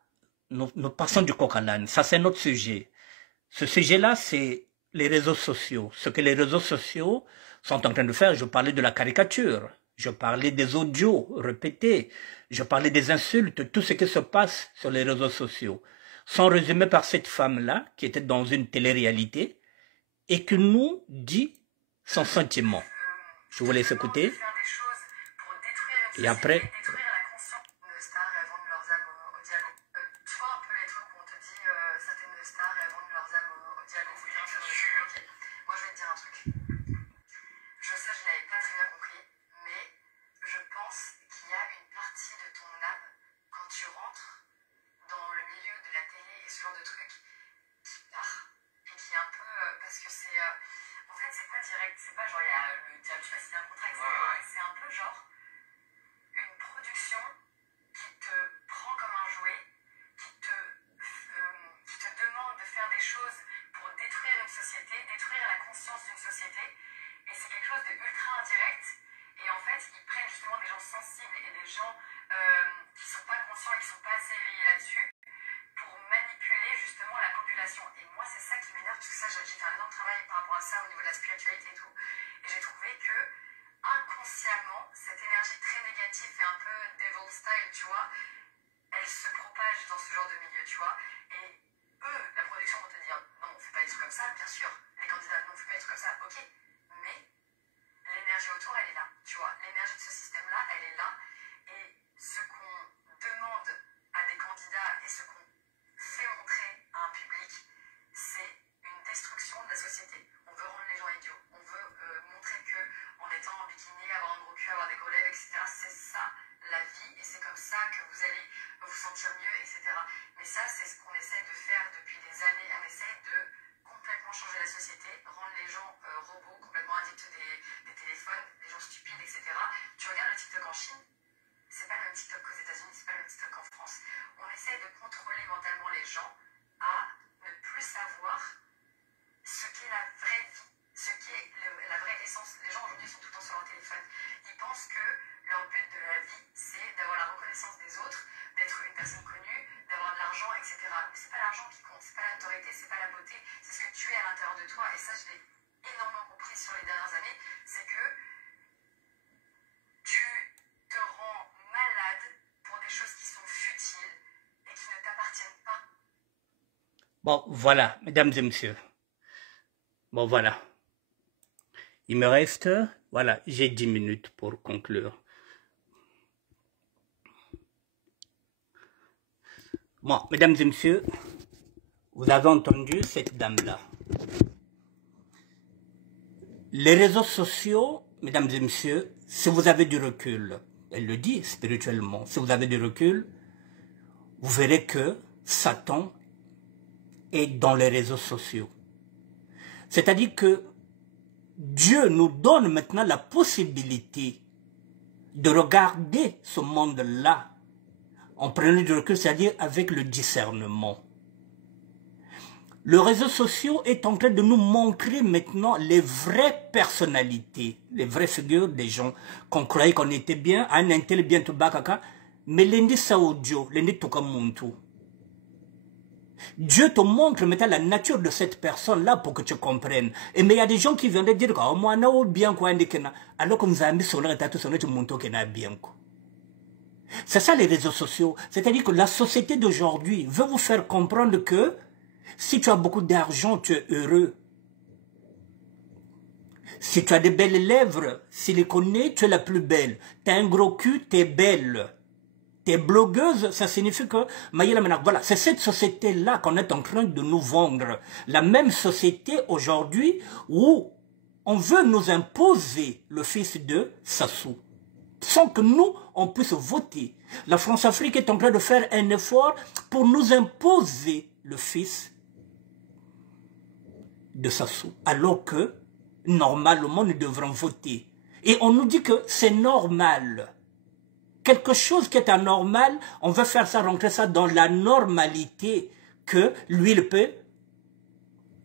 nous passons du coq à l'âne. Ça, c'est notre sujet. Ce sujet-là, c'est les réseaux sociaux. Ce que les réseaux sociaux sont en train de faire, je parlais de la caricature, je parlais des audios répétés, je parlais des insultes, tout ce qui se passe sur les réseaux sociaux, sont résumés par cette femme-là qui était dans une télé-réalité et qui nous dit son sentiment. Je vous laisse écouter. Et après... Bon, voilà, mesdames et messieurs. Bon, voilà. Il me reste, voilà, j'ai 10 minutes pour conclure. Bon, mesdames et messieurs, vous avez entendu cette dame-là. Les réseaux sociaux, mesdames et messieurs, si vous avez du recul, elle le dit spirituellement, si vous avez du recul, vous verrez que Satan est dans les réseaux sociaux. C'est-à-dire que Dieu nous donne maintenant la possibilité de regarder ce monde-là en prenant du recul, c'est-à-dire avec le discernement. Le réseau social est en train de nous montrer maintenant les vraies personnalités, les vraies figures des gens qu'on croyait qu'on était bien, un intel bien tout bakaka, mais l'indi saoudio, l'indi tokamuntu. Dieu te montre maintenant la nature de cette personne-là pour que tu comprennes. Et mais il y a des gens qui viennent de dire que moi, on a bien quoi, alors que nous avons mis sur le rétat, sur notre monto qui n'a bien quoi. C'est ça les réseaux sociaux. C'est-à-dire que la société d'aujourd'hui veut vous faire comprendre que si tu as beaucoup d'argent, tu es heureux. Si tu as des belles lèvres, s'il les connaît, tu es la plus belle. Tu as un gros cul, tu es belle. Tu es blogueuse, ça signifie que... Voilà, c'est cette société-là qu'on est en train de nous vendre. La même société aujourd'hui où on veut nous imposer le fils de Sassou. Sans que nous, on puisse voter. La France-Afrique est en train de faire un effort pour nous imposer le fils de Sassou. Alors que, normalement, nous devrons voter. Et on nous dit que c'est normal. Quelque chose qui est anormal, on veut faire ça, rentrer ça dans la normalité que lui, il peut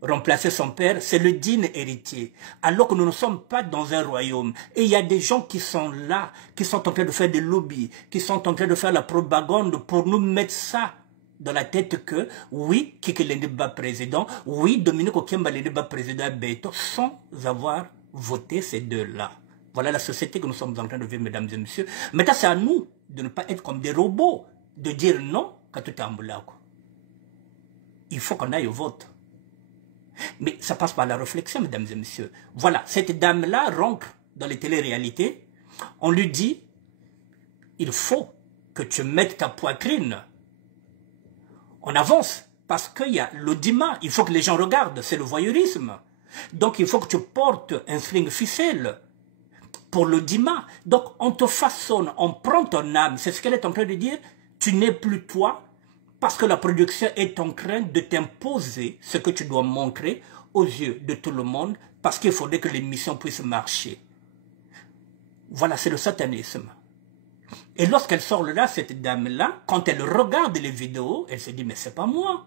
remplacer son père, c'est le digne héritier. Alors que nous ne sommes pas dans un royaume. Et il y a des gens qui sont là, qui sont en train de faire des lobbies, qui sont en train de faire la propagande pour nous mettre ça dans la tête que, oui, Kiki Lendiba président, oui, Dominique Okemba Lendiba président Beto, sans avoir voté ces deux-là. Voilà la société que nous sommes en train de vivre, mesdames et messieurs. Maintenant, c'est à nous de ne pas être comme des robots, de dire non quand tout est en boulot. Il faut qu'on aille au vote. Mais ça passe par la réflexion, mesdames et messieurs. Voilà, cette dame-là rentre dans les téléréalités. On lui dit, il faut que tu mettes ta poitrine. On avance, parce qu'il y a l'audimat. Il faut que les gens regardent, c'est le voyeurisme. Donc, il faut que tu portes un string ficelle pour l'audimat. Donc, on te façonne, on prend ton âme. C'est ce qu'elle est en train de dire. Tu n'es plus toi, parce que la production est en train de t'imposer ce que tu dois montrer aux yeux de tout le monde, parce qu'il faudrait que l'émission puisse marcher. Voilà, c'est le satanisme. Et lorsqu'elle sort là, cette dame-là, quand elle regarde les vidéos, elle se dit, mais c'est pas moi.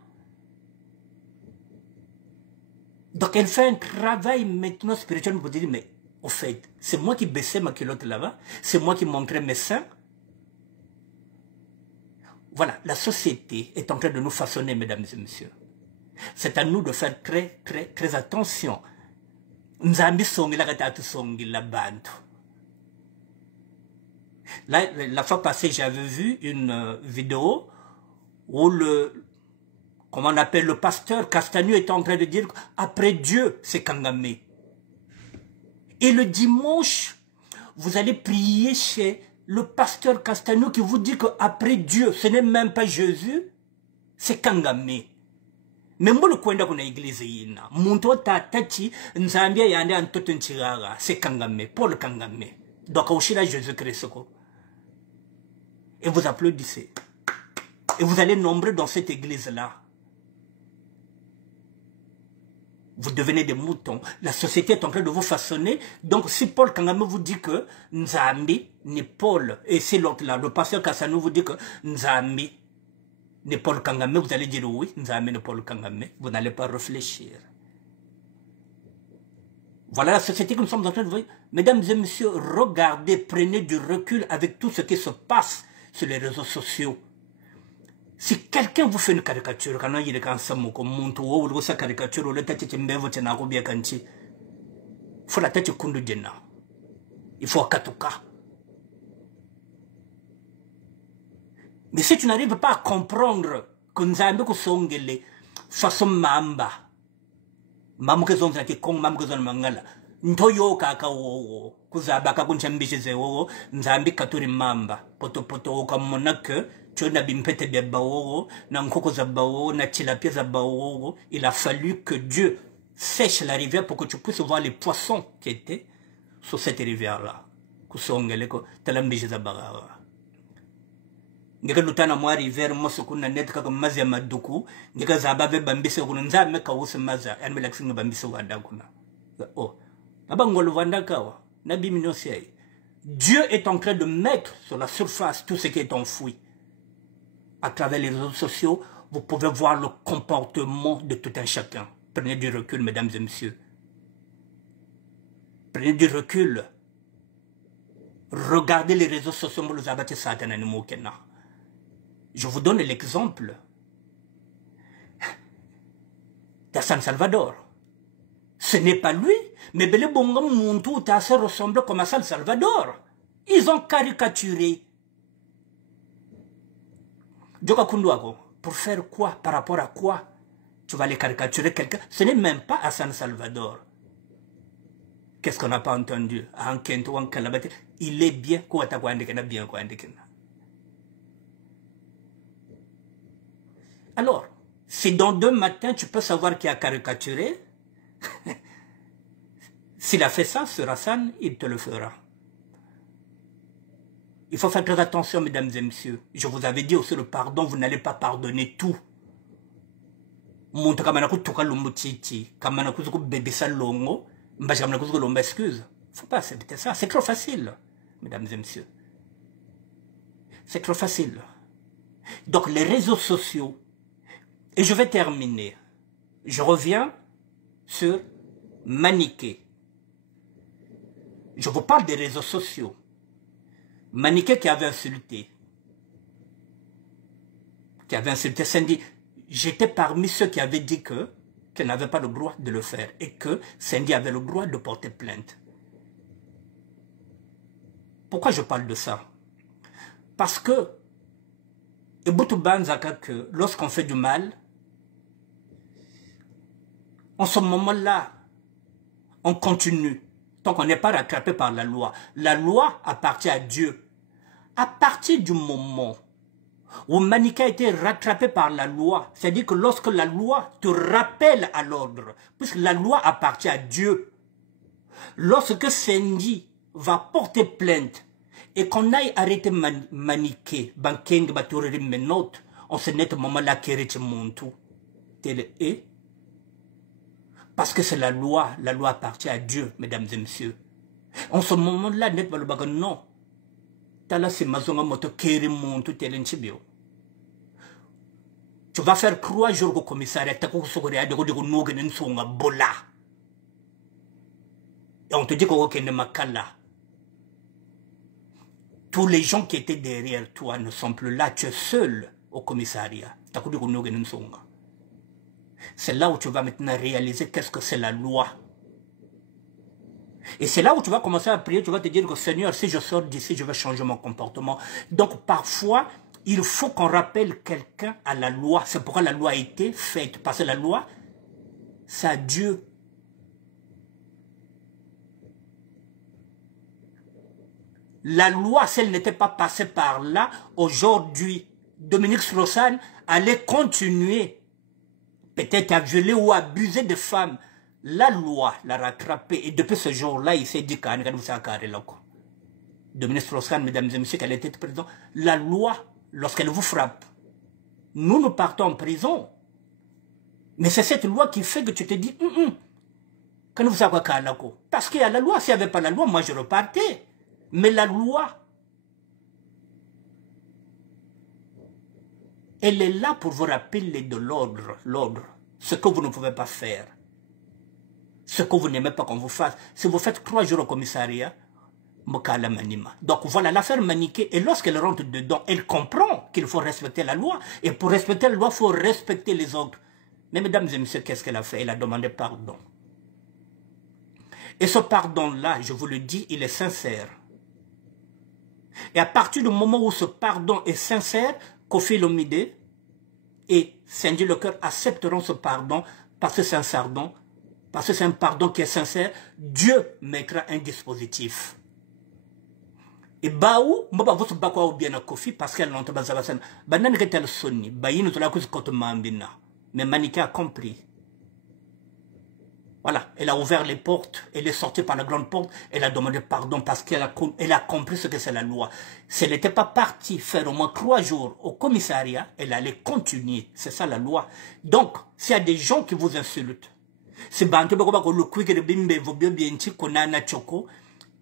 Donc elle fait un travail maintenant spirituel pour dire, mais au fait, c'est moi qui baissais ma culotte là-bas, c'est moi qui montrais mes seins. Voilà, la société est en train de nous façonner, mesdames et messieurs. C'est à nous de faire très attention. Là, la fois passée, j'avais vu une vidéo où comment on appelle, le pasteur Castagnou était en train de dire après Dieu, c'est Kangame. Et le dimanche, vous allez prier chez le pasteur Castagnou qui vous dit qu'après Dieu, ce n'est même pas Jésus, c'est Kangame. Mais moi, le coin de l'église, Munto Tatachi, Nzambia Yande Antotin Chiraga, c'est Kangame, Paul Kangame. Donc, au Chila Jésus-Christ. Et vous applaudissez. Et vous allez nombreux dans cette église-là. Vous devenez des moutons. La société est en train de vous façonner. Donc, si Paul Kangame vous dit que Nzambi n'est Paul, et si l'autre là, le pasteur Kassanou vous dit que Nzambi n'est Paul Kangame, vous allez dire oui, Nzambi n'est Paul Kangame. Vous n'allez pas réfléchir. Voilà la société que nous sommes en train de voir. Mesdames et messieurs, regardez, prenez du recul avec tout ce qui se passe sur les réseaux sociaux. Si quelqu'un vous fait une caricature, quand il est en train de sa caricature, il faut la tête kundu djena. Il faut katuka. Mais si tu n'arrives pas à comprendre que nous avons que songele, façon mamba. Mamuke zon zati kong mamuke zon mangala. Ntoyo kaka wo kuzabaka kunchambishize wo nzambi katuri mamba. Poto oka monake chona bimpete beba wo na nkoko za bawo na tilapia za bawo. Il a fallu que Dieu sèche la rivière pour que tu puisses voir les poissons qui étaient sur cette rivière-là. Kusongele ko talambishi za bagara. Ngeka lutana mwa rivière moso kuna net kaka mazi ya maduku ngeka zababe bambise kuna nzame kawuse maza yani melaksinga bambise wanda kuna. Oh. Abangolo wanda kawa nabi minosiai. Dieu est en train de mettre sur la surface tout ce qui est enfoui. À travers les réseaux sociaux, vous pouvez voir le comportement de tout un chacun. Prenez du recul, mesdames et messieurs. Prenez du recul. Regardez les réseaux sociaux. Je vous donne l'exemple de San Salvador. Ce n'est pas lui, mais Bele Bongo Muntu Tassa ressemble comme à San Salvador. Ils ont caricaturé. Djoka Kunduago, pour faire quoi? Par rapport à quoi? Tu vas les caricaturer quelqu'un? Ce n'est même pas à San Salvador. Qu'est-ce qu'on n'a pas entendu? Il est bien quoi bien. Alors, si dans 2 matins tu peux savoir qui a caricaturé, s'il a fait ça sur Hassan, il te le fera. Il faut faire très attention, mesdames et messieurs. Je vous avais dit aussi le pardon, vous n'allez pas pardonner tout. Excuse. Faut pas accepter ça. C'est trop facile, mesdames et messieurs. C'est trop facile. Donc les réseaux sociaux, et je vais terminer. Je reviens sur Maniké. Je vous parle des réseaux sociaux. Maniké qui avait insulté. Sandy. J'étais parmi ceux qui avaient dit qu'elle n'avait pas le droit de le faire et que Sandy avait le droit de porter plainte. Pourquoi je parle de ça? Parce que lorsqu'on fait du mal, en ce moment-là, on continue. Tant qu'on n'est pas rattrapé par la loi. La loi appartient à Dieu. À partir du moment où Manika a été rattrapé par la loi, c'est-à-dire que lorsque la loi te rappelle à l'ordre, puisque la loi appartient à Dieu, lorsque Sandy va porter plainte et qu'on aille arrêter Maniké, on se net moment-là qui est montou. Tel est. Parce que c'est la loi appartient à Dieu, mesdames et messieurs. En ce moment-là, net va le bagan non. Tala c'est mazonga moto keri montou tel enchibio. Tu vas faire 3 jours au commissariat, tu vas bola. Et on te dit qu'on est makala. Tous les gens qui étaient derrière toi ne sont plus là, tu es seul au commissariat. C'est là où tu vas maintenant réaliser qu'est-ce que c'est la loi. Et c'est là où tu vas commencer à prier, tu vas te dire que Seigneur, si je sors d'ici, je vais changer mon comportement. Donc parfois, il faut qu'on rappelle quelqu'un à la loi. C'est pourquoi la loi a été faite. Parce que la loi, c'est à Dieu. La loi, si elle n'était pas passée par là, aujourd'hui, Dominique Strauss-Kahn allait continuer peut-être à violer ou à abuser des femmes. La loi l'a rattrapé. Et depuis ce jour-là, il s'est dit Dominique Strauss-Kahn, mesdames et messieurs, qu'elle était président. La loi, lorsqu'elle vous frappe, nous partons en prison. Mais c'est cette loi qui fait que tu te dis, parce qu'il y a la loi. S'il n'y avait pas la loi, moi je repartais. Mais la loi, elle est là pour vous rappeler de l'ordre. Ce que vous ne pouvez pas faire. Ce que vous n'aimez pas qu'on vous fasse. Si vous faites 3 jours au commissariat, donc voilà l'affaire Maniké. Et lorsqu'elle rentre dedans, elle comprend qu'il faut respecter la loi. Et pour respecter la loi, il faut respecter les autres. Mais mesdames et messieurs, qu'est-ce qu'elle a fait? Elle a demandé pardon. Et ce pardon-là, je vous le dis, il est sincère. Et à partir du moment où ce pardon est sincère, Kofi Olomide, et Saint-Dieu le cœur accepteront ce pardon parce que c'est un pardon qui est sincère. Dieu mettra un dispositif. Et baou, moi bah vous bakwa ou bien à Kofi parce qu'elle n'entend pas ça. Banane que tel sonni, bayi nous la cause côté mambina. Mais Maniké a compris. Voilà, elle a ouvert les portes, elle est sortie par la grande porte, elle a demandé pardon parce qu'elle a compris ce que c'est la loi. Si elle n'était pas partie faire au moins 3 jours au commissariat, elle allait continuer. C'est ça la loi. Donc, s'il y a des gens qui vous insultent,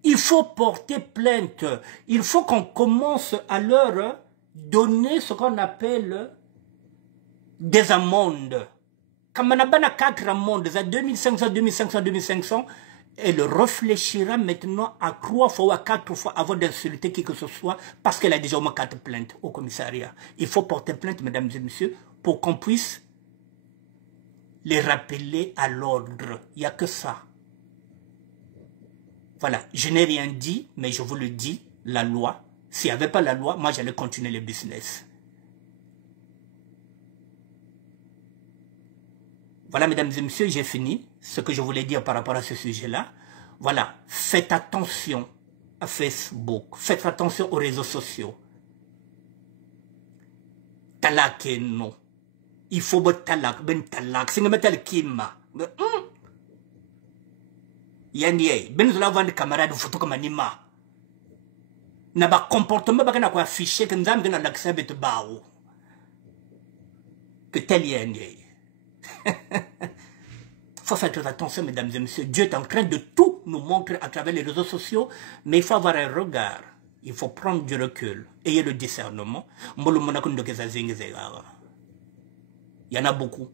il faut porter plainte. Il faut qu'on commence à leur donner ce qu'on appelle des amendes. Quand on a 4 amendes, 2500, 2500, 2500, elle réfléchira maintenant à 3 fois ou à 4 fois avant d'insulter qui que ce soit parce qu'elle a déjà au moins 4 plaintes au commissariat. Il faut porter plainte, mesdames et messieurs, pour qu'on puisse les rappeler à l'ordre. Il n'y a que ça. Voilà, je n'ai rien dit, mais je vous le dis, la loi. S'il n'y avait pas la loi, moi j'allais continuer le business. Voilà, mesdames et messieurs, j'ai fini ce que je voulais dire par rapport à ce sujet-là. Voilà, faites attention à Facebook, faites attention aux réseaux sociaux. Talak et non. Il faut talak, ben talak, c'est un tel kima. Yaniye, ben nous avons des camarades photo comme anima. N'a pas comportement, pas qu'on a affiché que nous avons l'accepté de bao. Que tel yaniye. Il faut faire très attention, mesdames et messieurs. Dieu est en train de tout nous montrer à travers les réseaux sociaux, mais il faut avoir un regard. Il faut prendre du recul. Ayez le discernement. Il y en a beaucoup.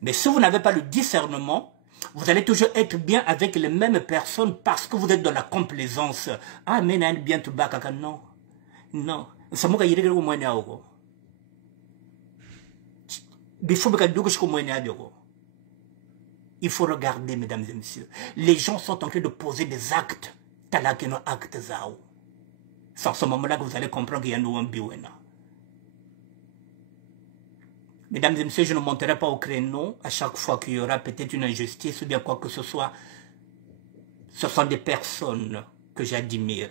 Mais si vous n'avez pas le discernement, vous allez toujours être bien avec les mêmes personnes parce que vous êtes dans la complaisance. Ah, mais n'a bien tout bas, non. Non. Ça m'a dit que vous m'avez il faut regarder, mesdames et messieurs. Les gens sont en train de poser des actes. Talakeno actes zao. C'est en ce moment-là que vous allez comprendre qu'il y a un biwena. Mesdames et messieurs, je ne monterai pas au créneau à chaque fois qu'il y aura peut-être une injustice ou bien quoi que ce soit. Ce sont des personnes que j'admire.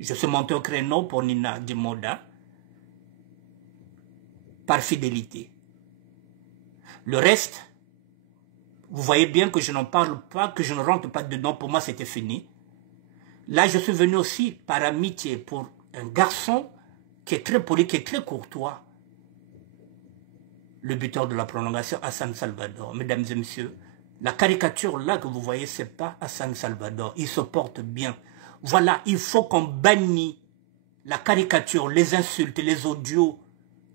Je suis monté au créneau pour Nina Dimoda par fidélité. Le reste, vous voyez bien que je n'en parle pas, que je ne rentre pas dedans. Pour moi, c'était fini. Là, je suis venu aussi par amitié pour un garçon qui est très poli, qui est très courtois. Le buteur de la prolongation, Hassan Salvador. Mesdames et messieurs, la caricature là que vous voyez, ce n'est pas Hassan Salvador. Il se porte bien. Voilà, il faut qu'on bannisse la caricature, les insultes, les audios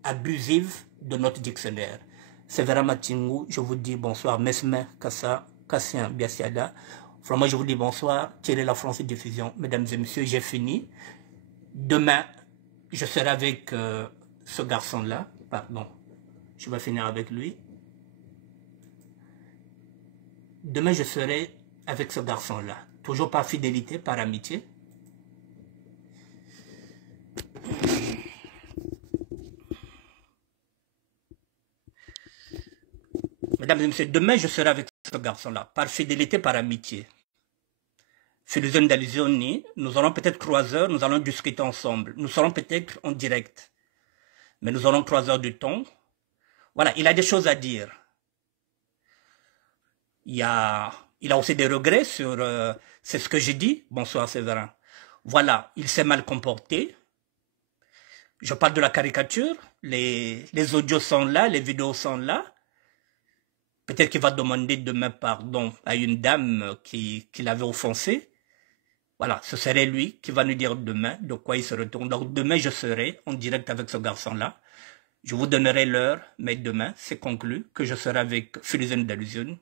abusifs de notre dictionnaire. C'est Vera Matingou, je vous dis bonsoir. Mesmer, Kassa, Kassien, Biasiada. Vraiment, je vous dis bonsoir. Thierry La France Diffusion. Mesdames et messieurs, j'ai fini. Demain, je serai avec ce garçon-là. Pardon. Je vais finir avec lui. Demain, je serai avec ce garçon-là. Toujours par fidélité, par amitié. Mesdames et messieurs, demain, je serai avec ce garçon-là. Par fidélité, par amitié. Philosophe d'Alizioni, nous aurons peut-être 3 heures, nous allons discuter ensemble. Nous serons peut-être en direct. Mais nous aurons 3 heures de temps. Voilà, il a des choses à dire. Il a aussi des regrets sur... c'est ce que j'ai dit. Bonsoir Séverin. Voilà, il s'est mal comporté. Je parle de la caricature. Les audios sont là, les vidéos sont là. Peut-être qu'il va demander demain pardon à une dame qui l'avait offensé. Voilà, ce serait lui qui va nous dire demain de quoi il se retourne. Donc demain, je serai en direct avec ce garçon-là. Je vous donnerai l'heure, mais demain, c'est conclu que je serai avec Philosophe d'Allusion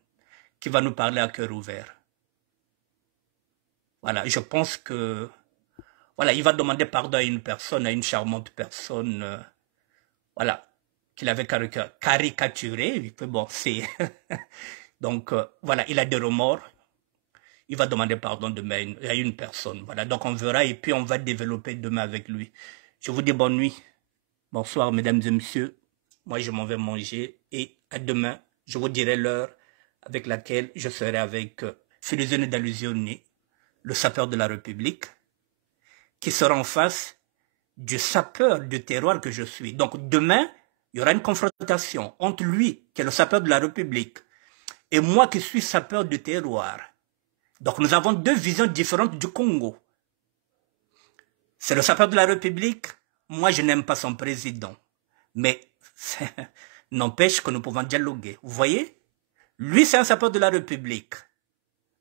qui va nous parler à cœur ouvert. Voilà, je pense que... Voilà, il va demander pardon à une personne, à une charmante personne. Voilà, qu'il avait caricaturé. Bon, c'est... Donc, voilà, il a des remords. il va demander pardon demain à une personne. Voilà, donc on verra et puis on va développer demain avec lui. Je vous dis bonne nuit. Bonsoir, mesdames et messieurs. Moi, je m'en vais manger et à demain, je vous dirai l'heure avec laquelle je serai avec Filisone Dalusioni, le sapeur de la République, qui sera en face du sapeur de terroir que je suis. Donc demain, il y aura une confrontation entre lui, qui est le sapeur de la République, et moi qui suis sapeur de terroir. Donc nous avons deux visions différentes du Congo. C'est le sapeur de la République. Moi, je n'aime pas son président. Mais n'empêche que nous pouvons dialoguer. Vous voyez? Lui, c'est un sapeur de la République.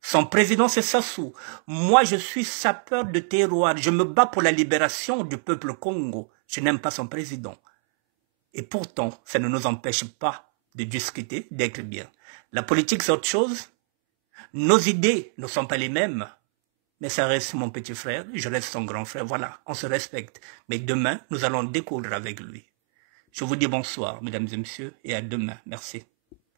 Son président, c'est Sassou. Moi, je suis sapeur de terroir. Je me bats pour la libération du peuple Congo. Je n'aime pas son président. Et pourtant, ça ne nous empêche pas de discuter, d'être bien. La politique, c'est autre chose. Nos idées ne sont pas les mêmes. Mais ça reste mon petit frère, je reste son grand frère. Voilà, on se respecte. Mais demain, nous allons découdre avec lui. Je vous dis bonsoir, mesdames et messieurs, et à demain. Merci.